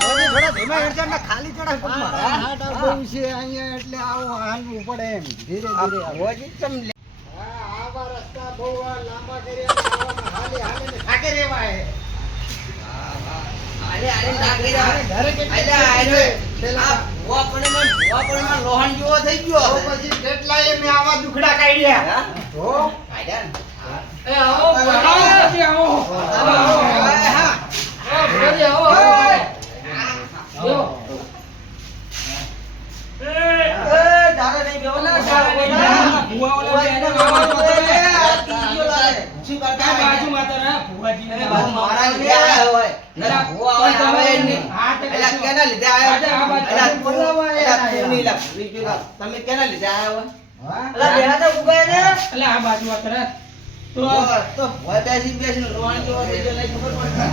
થોડા ધીમા હેડજણ ને ખાલી ચડા હાટ બહુ છે અહીંયા એટલે આવો હાલવું પડે એમ ધીરે ધીરે હોજી ચમ આવા રસ્તા બહુ લાંબા કર્યા હાલે હાલે ને થાકે રેવા હે આલે નાખી દે ઘરે કે આલે આ ભુવા પણ માં લોહણ જેવો થઈ ગયો પછી કેટલા એ મે આવા દુખડા કાઢ્યા તો કાઢ્યા એ આવો પછી આવો હા ફરી આવો જો દારો નહીં બેવો ના ભુવા ઓલા બેનો શું કરતા બાજુ માતા ભુવાજી ને મારા લીધે આયા હોય ના ભુવા આવે નહીં એલા કેના લીધે આયા એલા તું નહીં લાગ બીજું લાગ તમે કેના લીધે આયા હોય એલા બેહા તો ઉગાય ને એટલે આ બાજુ માતા તો ભુવા બેસી લોહાણ કેવો થઈ ગયો નહીં ખબર પડે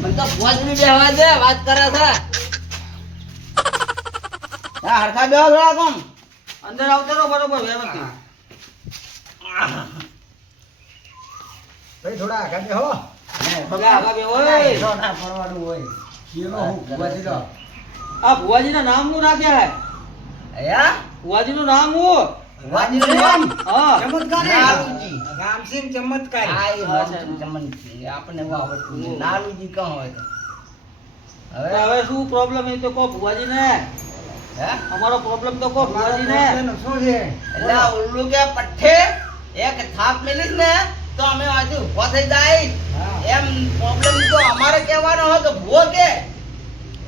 મને તો ભુવા જ નહીં બેહવા દે વાત કરે છે હા હરખા બેહો થોડા કોમ અંદર આવતો રહો બરોબર વ્યવસ્થિત ભાઈ થોડા આગળ બેહો ભગા આગા બેહો ઓય તો ના પડવાનું હોય કેનો હું ભુવાજી તો આ ભુવાજીના નામ નું રાખ્યા હે અયા ભુવાજીનું નામ હું ભુવાજીનું નામ હા ચમત્કારી નાલુજી રામસિંહ ચમત્કારી આ એ નામ ચમત્કારી આપણે હું આવડતું નથી. નાલુજી કહો હોય તો હવે શું પ્રોબ્લેમ એ તો કો ભુવાજીને હે અમારો પ્રોબ્લેમ તો કો ભુવાજીને શું છે એટલે આ ઉલ્લુ કે પઠ્ઠે એક થાપ મેલીસ ને તો અમે આજે ઊભા થઈ જાય એમ પ્રોબ્લેમ તો અમારે કહેવાનો હોય કે ભુવો કે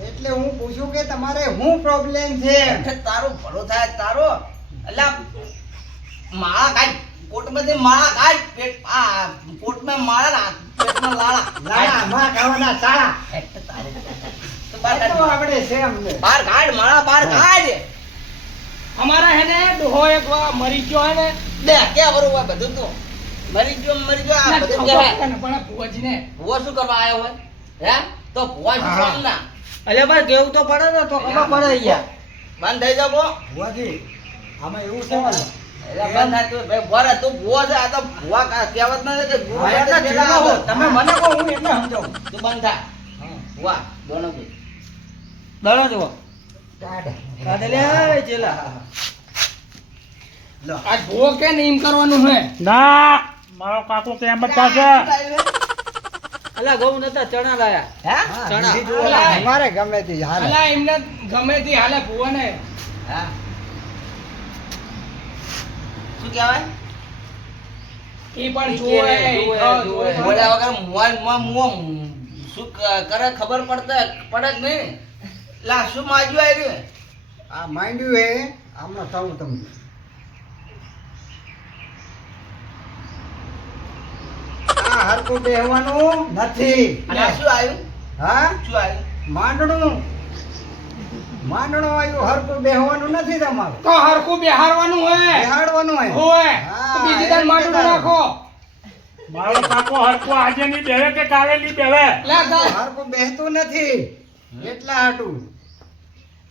એટલે હું પૂછું કે તમારે શું પ્રોબ્લેમ છે એટલે તારું ભલો થાય તારો એટલે માળા કાઢ કોટમાંથી માળા કાઢ પેટ આ કોટમાં માળા પેટમાં લાળા લાલા માં ખાવાના સાળા એટલે તારે તો બહાર એટલું કાઢ આવડે છે અમને બહાર કાઢ માળા બહાર કાઢ અમારા હે ને ડોહો એક મરી ગયો હે ને દે ક્યાં વરું હોય બધું તો મરી ગયો આ બધું કે પણ ભુવાજી ને ભુવો શું કરવા આવ્યો હોય હે તો ભુવા શું કામ ના અલે ભાઈ કેવું તો પડે ને તો ખબર પડે યાર બંધ થઈ જાવ ભુવાજી આમાં એવું છે ને એટલે બંધ થાય તું ભાઈ ભરે તું ભુવો છે આ તો ભુવા કહેવત ના કે ગુરુ ભાઈ એટલે એટલે પેલા આવો. તમે મને કહો હું એટલે સમજાવું તું બંધ થા ભુવા દોનો તું દડો જુઓ કાઢ કાઢે લે ચેલા લો આ ભૂવો કે ને એમ કરવાનું હે ના મારો કાકો કેમ જ થશે અલા ઘઉં નતા ચણા લાયા હે હા, ચણા. બીજું ઓલા અમારે ગમે તે હાલે અલા એમને ગમે તે હાલે ભૂવા ને હા શું કહેવાય ઈ પણ જોવે બોલ્યા વગર મોં શું કરે ખબર પડે જ નહીં લા શું માજ્યું આવ્યું આ માંડ્યું હે આમાં કહું તમને આ હરકું બેહવાનું નથી અને આ શું આવ્યું હા શું આવ્યું માંડણું આવ્યું હરકું બેહવાનું નથી તમારું તો હરખું બેહારવાનું હે બેહાડવાનું હે હોવે હા, તો બીજી તાર એ માટું તારું. નાખો મારો કાકો હરકો આજે ની બેવે કે કાલે ની બેવે લા તા- હરકું બેહતું નથી એટલા હાટું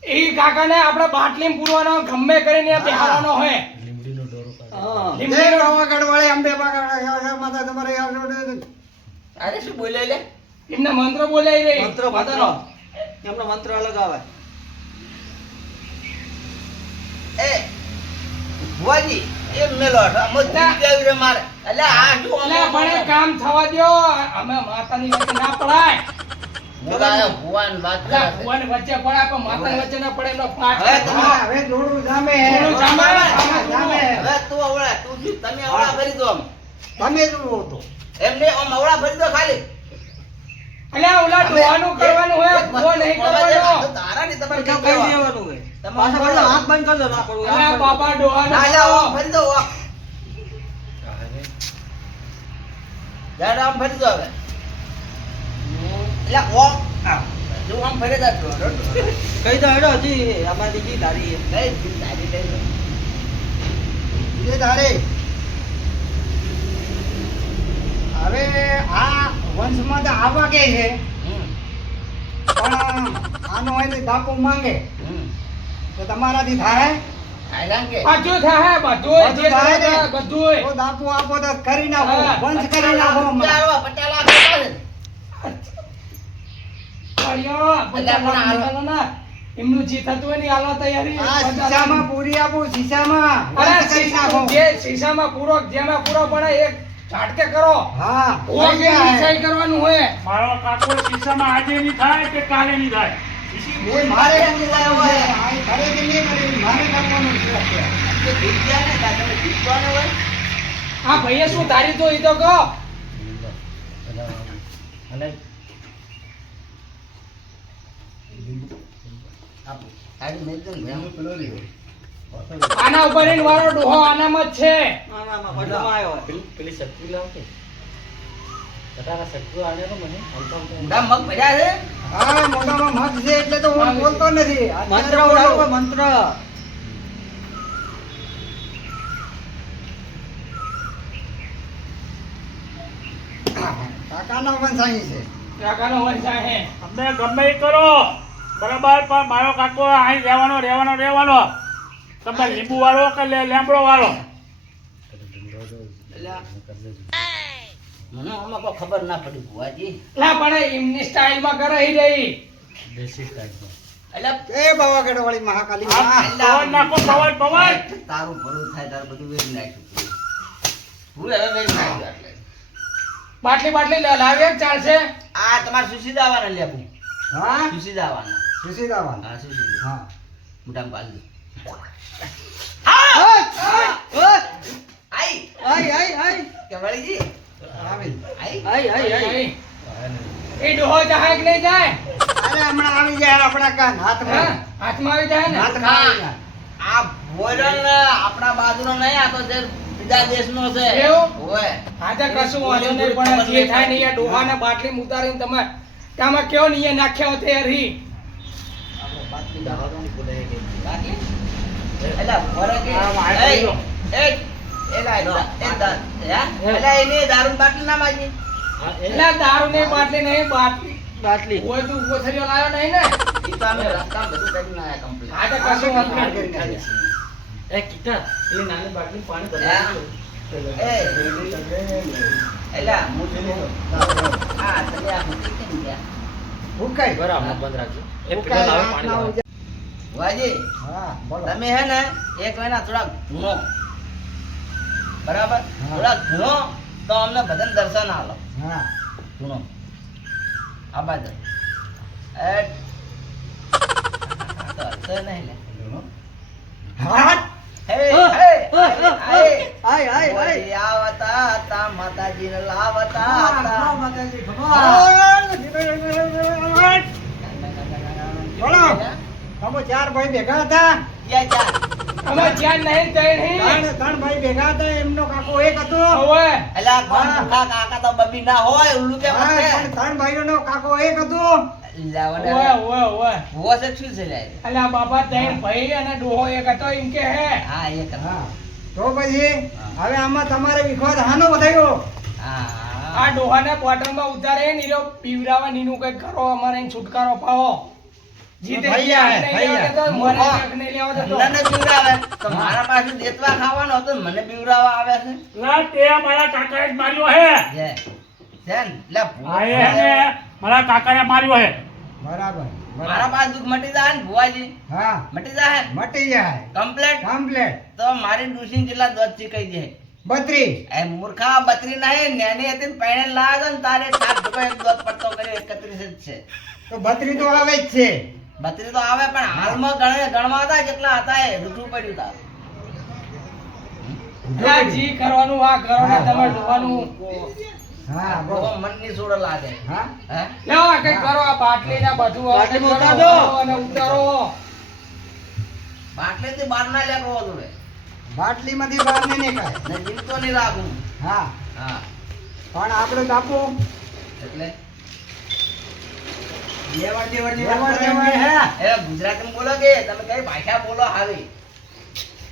ઈ કાકાને આપણે બાટલીમાં પૂરવાનો ગમે કરીને બેહારવાનો હે હા. જય લીમડીનો પાવાગઢ વાળી અંબે માતા તમારે અરે શું બોલ્યા લે એમને મંત્ર બોલાઈ રહી મંત્ર બતાવો એમનો મંત્ર અલગ આવે એ ભુવાજી એ મેલો અમે જીતી આવી રે મારે એટલે આ શું એટલે પણ એ કામ થવા દ્યો અમે માતાની વચ્ચે ના પડાય બોલાયો ભુવાન વાત કરે એટલે છે. ભુવાની વચ્ચે પડાય પણ માતાની વચ્ચે ના પડે એમનો પાઠ હવે તમે- હવે જોડું જામે જોડું જામે. જામે હવે તું અવળા તું શું તમે અવળા ભરી દો આમ તમે જુઓ તો એમને આમ અવળા ભરી દો ખાલી એટલે ઓલા ડોહાનું કરવાનું હોય ભુવો નહીં કરવાનો તારા ની તમારે કઈ કઈ દેવાનું હોય પાછા પડો હાથ બંધ કરજો ના પડવું અલ્યા બાપા ડોહાનું ના જાઓ કરો. આમ ભરી દો આમ જાડો આમ ભરી દો હવે એટલે ઓમ જો આમ ભરી દો કઈ દો હેડો હજી અમારી જી તારી લઈ તારી લઈ લો. ધીરે ધારે હવે આ વંશમાં તો આવા કે છે હમ, પણ આનો હોય તો બાપુ માંગે હમ. તો તમારાથી થાય આયરાન કે બધું થાય બધું જે બધું થાય ને? થાય બધું તો બાપુ આપો તો કરી નાખો હા. વંશ કરી નાખો ચાલો 50 લાખ રૂપિયા છે. પડ્યો. એટલે પણ નીકળો ના. એમનું જે થતું હોય ને એ હાલો તૈયારી. આ શીશામાં પૂરી આપું શીશામાં અરે બંધ કરી નાખો. જે શીશામાં પૂરો જેમાં પૂરો પડે એક ઝાટકે કરો. હા ઓકે સહી કરવાનું હોય. મારો કાકો શીશામાં આજે નહીં થાય કે કાલે નહીં થાય. મારે નથી લાવ્યો હોય. આ ખરીદી નહીં કરી, મારે કરવાનું છે અત્યારે. તો જીત્યા ને ત્યાં તમે જીતવાનું હોય. આ ભાઈએ શું ધારી તો એ તો કહો. સાડી મેલ દો ને ભાઈ. આના ઉપર એનો વાળો ડોહો આનામાં જ છે. મોઢા મગ ભર્યા છે. હા મોઢામાં મત છે એટલે તો હું બોલતો નથી. મંત્ર ઉડાવો મંત્ર. કાકાનો વંશાઈ છે. કાકાનો વંશા હે. તમે ગમે એ કરો બરાબર, પણ મારો કાકો અહીં રહેવાનો. તમે લીંબુ વાળો કે લેમડો વાળો. મને આમાં કોઈ ખબર ના પડી ભુવાજી. લા પણ એમની સ્ટાઇલમાં કરે ઈ રહી. એટલે એ પાવાગઢ વાળી મહાકાલી આ માં. પવન નાખો, પવન. તારું ભલું થાય તારું બધું વેરી નાખ્યું. હું હવે વેરી નાખ્યું એટલે. બાટલી લાવે ચાલશે. આ તમારે સુશીદા આવવાના લેવું. હા સુશીદા આવવાના. સુશીદાવાન. હા સુશીદા. હા મોઢામાં પાડી દો. આઈ આઈ કે વળીજી આવી. આઈ એ ડોહો જાય કે નહીં જાય? અરે હમણાં આવી જાય આપણા કાન હા? હાથમાં. હાથમાં આવી જાય ને? હાથમાં આવી જાય. આ ભોયરણ આપણા બાજુનો નહીં, આ તો જે બીજા દેશનો છે. એવું? ઓય. આજે કશું વાંધો નહીં, પણ જે થાય ને એ ડોહાને બાટલી ઉતારીને તમે કામાં કેવો ને એ નાખ્યા હોતે રી. આપણે બાટલી દાવાનું બોલાય કે બાટલી? એલા ફરક એ આ વાય એય, બોલો. એય, એલા એ દા હે? એલા એની દારૂની બાટલી ના માગી. એટલે દારૂ નહીં બાટલી નહીં બાટલી હોય તું કોથળીઓ લાવ્યો નહીં ને? ઈ તો અમે રસ્તામાં બધું કરીને આયા complete. આજે કશું વાંધો નહીં. કરી નાખ્યા. એલા હું શું કહું? આ તમે આ મૂકી કેમ ગયા? ભૂકાઈ. ભૂકાઈ હાથના ઉજા. વાજી, હા બોલો. તમે હે ને એક મહિના થોડા ઘૂણો, બરાબર? હા. થોડા ઘૂણો તો અમને બધાને દર્શન આલો. હા ઘૂણો આ બાજુ એ તો હશે નહીં લે. હાથ. હે હે મોદી આવતા હતા, માતાજીને લાવતા હતા. બોલો. તમે ચાર ભાઈ ભેગા હતા. ક્યાં જા? અમે જ્યાં નહીં ત્યાં નહીં. ત્રણ ભાઈ ભેગા હતા. એમનો કાકો એક હતો. હવે એલા કોણ ભૂખા કાકા તો બબી ના હોય, ઉલ્લુ કે હા, મને પણ ત્રણ ભાઈઓનો કાકો એક હતો. લાવને ઓય ભૂવો છે શું છે લે? અલ્યા બાબા ત્રણ ભાઈ અને ડોહો એક હતો એમ કે હે. હા એક હા તો પછી હવે આમાં તમારે વિખવાદ હાનો વધાયો. આ હા ડોહાને બોટલમાં ઉતારે ને ઈરો પીવરાવા નીનું કંઈક કરો અમારે અહીં છુટકારો પાવો. જીતે થઈ ગયા જાય, નહીં થઈ લેવા જાય. દેતો, મને કાંઈક નહીં લેવા દેતો. મને બીવરાવે તો મારા પાસે દેતવા ખાવાનો હતો ને મને બીવરાવા આવે છે. ના, તે મારા કાકાએ જ માર્યો હે. જે છે ને લે આ એ હે ને મારા કાકાએ માર્યો હે. બરાબર મારા પાસે દુઃખ મટી જાય ને ભુવાજી, હા મટી જાય મટી જાય કમ્પ્લેટ. કમ્પ્લેટ. તો મારી ડુસી જેટલા દોધ ચીકાઈ જાય. 32. એ મૂર્ખા બત્રી નહીં, નેની હતી ને પહેણે લાવ્યા ને તારે 7 ટકા એક દોધ પડતો કર્યો 31 જ છે. તો 32 તો આવે જ છે. બત્રી તો આવે પણ હાલમાં ગણવા હતા કેટલા હતા એ રૂઠું પડ્યું તા. અલ્યા જી કરવાનું આ કરો ને તમારે ડોહાનું. હા બોલો. બહુ મનની સોડ લાગે. હા હે? લેવા કંઈક કરો આ બાટલી ને બધું બાટલીમાં કરો ઉતારો. અને ઉતારો. બાટલીથી બહાર ના લેવો જોડે બાટલીમાંથી બહાર નહીં નીકળે. ને જીવતો નહીં રાખું. હા હા પણ આપણે બાપુ એટલે લેવડ દેવડ હે. એ ગુજરાતીમાં બોલો કે તમે કઈ ભાષા બોલો હાવી?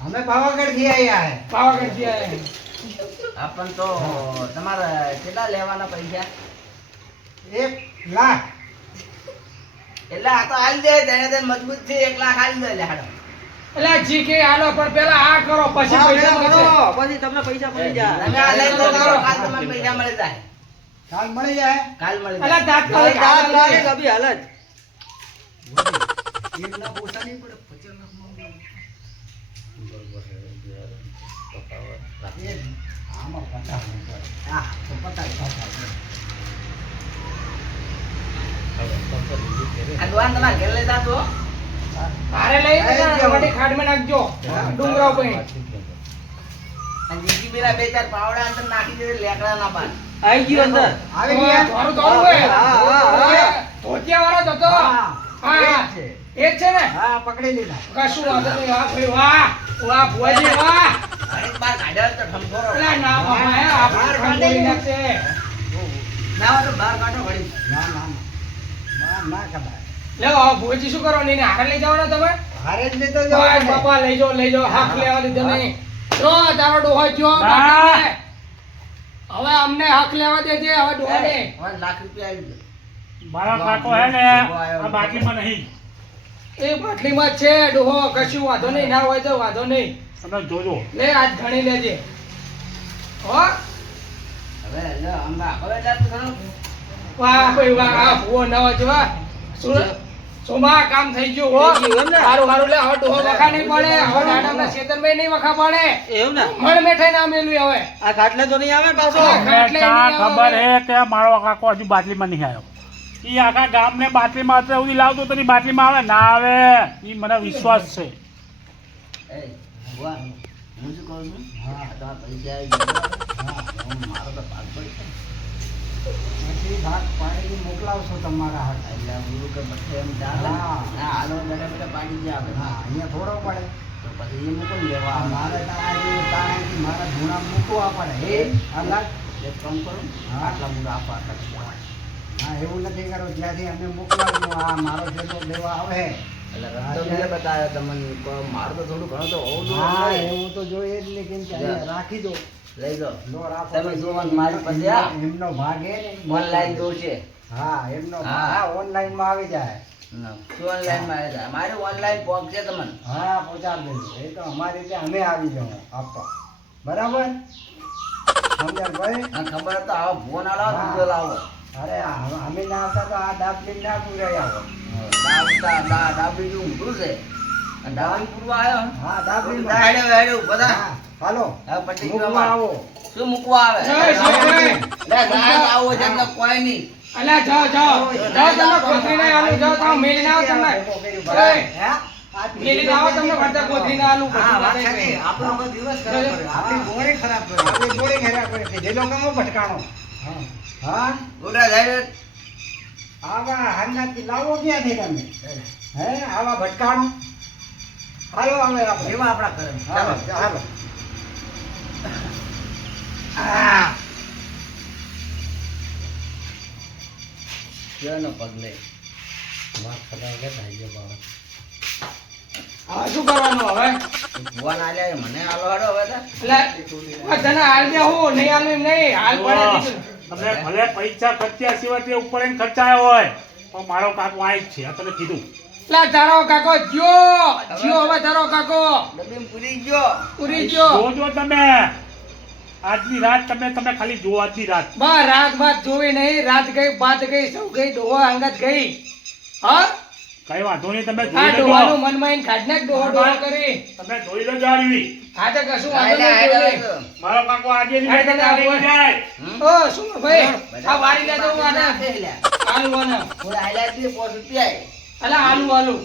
અમે પાવાગઢ થી આવ્યા હે. પાવાગઢ થી આયા. આપણ તો તમારે કેટલા લેવાના પૈસા? 1 લાખ. એટલે આ તો હાલ દે તેને મજબૂત છે 1 લાખ હાલ દે લે હાડો. અલ્યા જી કે હાલો પણ પેલા આ કરો પછી પૈસા મળશે. તમે આ લઈ લો કરો કાલ તમને પૈસા મળી જાય. કાલ મળી જાય. કાલ મળી અલ્યા જાય. તાત્કાલિક હાલો નહીં. એક લાખ ઓછા નહીં પડે 50 લાખમાં એ આમાં 50 નહીં પડે. હા તો 50 આ દુકાન તમારે ઘેર લઈ જાતો હો. તારે લઈ જવાની ખાડમાં નાખજો ડુંગરા ઉપર અને જીજી પેલા બે ચાર પાવડા અંદર નાખી દે લેકડા ના પાન. આવી ગયો અંદર આવી ગયા થોડું થોડું હોય. હા. ધોતિયાવાળો જ હતો. હા હા છે. એ જ છે ને હા પકડી લીધા કશું વાંધો નહીં. વાહ ભાઈ વાહ વાહ ભુવાજી વાહ. ઘડીક બાર કાઢ્યા તો ઠમઠોરો. પેલા ના બાપા હે આપણે બહાર ખાંડ બોલી નાખશે. ના હોય તો બહાર કાઢો ઘડીક. ના ના ના ના કદાય લ્યો આ ભુવાજી શું કરો ને હારે લઈ જવાના તમે? હારે જ લીધો બસ જવાય ને. બાપા લઈ જાઓ હાથ લેવા દીધો નહીં. જો તારો ડોહો જો ના. બાપાને. હવે અમને હક લેવા દેજે હવે ડોહાને. હવે લાખ રૂપિયા આવી ગયો. મારો કાકો હે ને આ બાકીમાં નહીં. એ બાટલીમાં જ છે ડોહો કશું વાંધો નહીં ના હોય તો વાંધો નહીં. તમે જોજો. લે આજ ઘણી લેજે હો. હવે લે અંબા હવે જાત કરો. વાહ ભાઈ વાહ આ ભુવો નવો જો સોમા કામ થઈ ગયું હો. થઈ ગયું એમ ને? સારું સારું લે હવે ડોહો વખા નહીં પડે હવે દાડાના ખેતરમાં નહીં વખા પડે. એવું ને મણ મેઠાઈ ના મેલું હવે. આ ખાટલે તો નહીં આવે પાછો. હા. અમને ચા ખબર હે કે મારો કાકો હજુ બાટલીમાં નહીં આવ્યો. ઈ આખા ગામને બાટલીમાં અત્યાર સુધી લાવતો તો ની બાટલીમાં આવે ના આવે ઈ મને વિશ્વાસ છે. એ ભુવા, હું શું કહું છું? હા. આ તમારા પૈસા આવી ગયા. હા મારો તો ભાગ પડી છે. પછી ભાગ પાડીને મોકલાવશો તમારા હાથ એટલે હું કે બધે એમ ચાલે. હા. ના હાલો બેઠા બેઠા પાડી દે આપણે. હા અહીંયા થોડો પડે તો પછી એ મોકલી લેવા આવે. મારે તાણાથી મારા ધૂણા મૂકવા પડે એ અલગ એક કામ કરો. હા. આટલા મુંડા આપવા આટલા. હા એવું નથી કરો જ્યાંથી અમે મોકલાવજો આ મારો જેટલો દેવા આવે એટલે રસ્તો મેં બતાવ્યો તમને. મારું તો થોડું ઘણું તો હોવું હા જોઈએ. એવું તો જોઈએ જ લેકિન કે અહીંયા રાખી દો લઈ દો. લો રાખો તમે જોવાનું મારી પાસે આ. એમનો ભાગ હે ને ઓનલાઈન દો છે. હા એમનો હા. હા ઓનલાઈન માં આવી જાય શું ઓનલાઈન માં આવે છે? મારે ઓનલાઈન પોક છે તમને. હા પહોંચાડી દેજો એ તો અમારી રીતે અમે આવી જાઉં આપવા બરાબર સમજ્યા ભાઈ આ ખબર હતો આવો ફોન આલો હા. બીજો લાવો. અરે અમે ના આવતા તો આ ડાબલી ના પૂરાઈ આવો ડાબી જેવું ઊંધું છે. આ ડાબી પૂરવા આવ્યો. હા ડાબલી હેડ્યો, હેડ્યો, બધા. હા હાલો હવે પટી ગયો મૂકવા અમારે. આવો શું મૂકવા આવે? જય શ્રી કૃષ્ણ. લે, જાય આવો છે એટલે કોઈ નહીં. અલ્યા જાઓ જાઓ જાઓ તમે કોથરીને આલુ જાઓ તમે મેલીને આવો તમને. હે? મેલીને આવો તમને વળતા કોથરીને આલુ હા, વાત બધું સાચી. બતાવી. આપણો કોઈ દિવસ ખરાબ કર્યો. આપણી ગોળી ખરાબ કરી. આપણી ગોળી ખરાબ કરી. કે જે લોકોમાં ભટકાણો. હા. હા? ઉડા જાય. આવા હાલનાથી લાવો ક્યાંથી તમે? હે? આવા ભટકાણો? હાલો હવે આપણે. એવા આપણા કરે. હાલો, ચાલો. હાલો. કેનો પગલે. હવે શું કરવાનું હવે? ભગવાન આલ્યા એ મને આલો હેડો હવે તો. એટલે આ તને હાલ દે હું નહીં હાલ એમ નહીં હાલ પડે દીકરું. તમે ભલે પૈસા ખર્ચ્યા સિવાય તે ઉપર એને ખર્ચાયો હોય પણ મારો કાકો આ જ છે આ તને કીધું. લા તારો કાકો જ્યો હવે તારો કાકો ડબ્બીમ પૂરી ગયો. પૂરી ગયો. જોજો તમે આજની રાત તમે ખાલી જો આજની રાત. બા રાત બાત જોઈ નહીં રાત ગઈ બાત ગઈ સૌ ગઈ ડોહો અંગત ગઈ. હા કઈ વાંધો નહીં તમે આ જોઈ ડોહાનું લેજો. મનમાં ખાડ નાખ ડોહો ડોહો કરી. તમે જોઈ લેજો આવી. આ તો કશું વાંધો આયલા, નહીં આયલા જોઈ. તો. મારો કાકો આજે ની આય તને રાતે આવું જાય. હમ? ઓ શું ભાઈ આ વારી લેજો હું આને નાખે લ્યા. આલુ આને કોઈ આયલા થી 5 રૂપિયા. અલા આલુ આલુ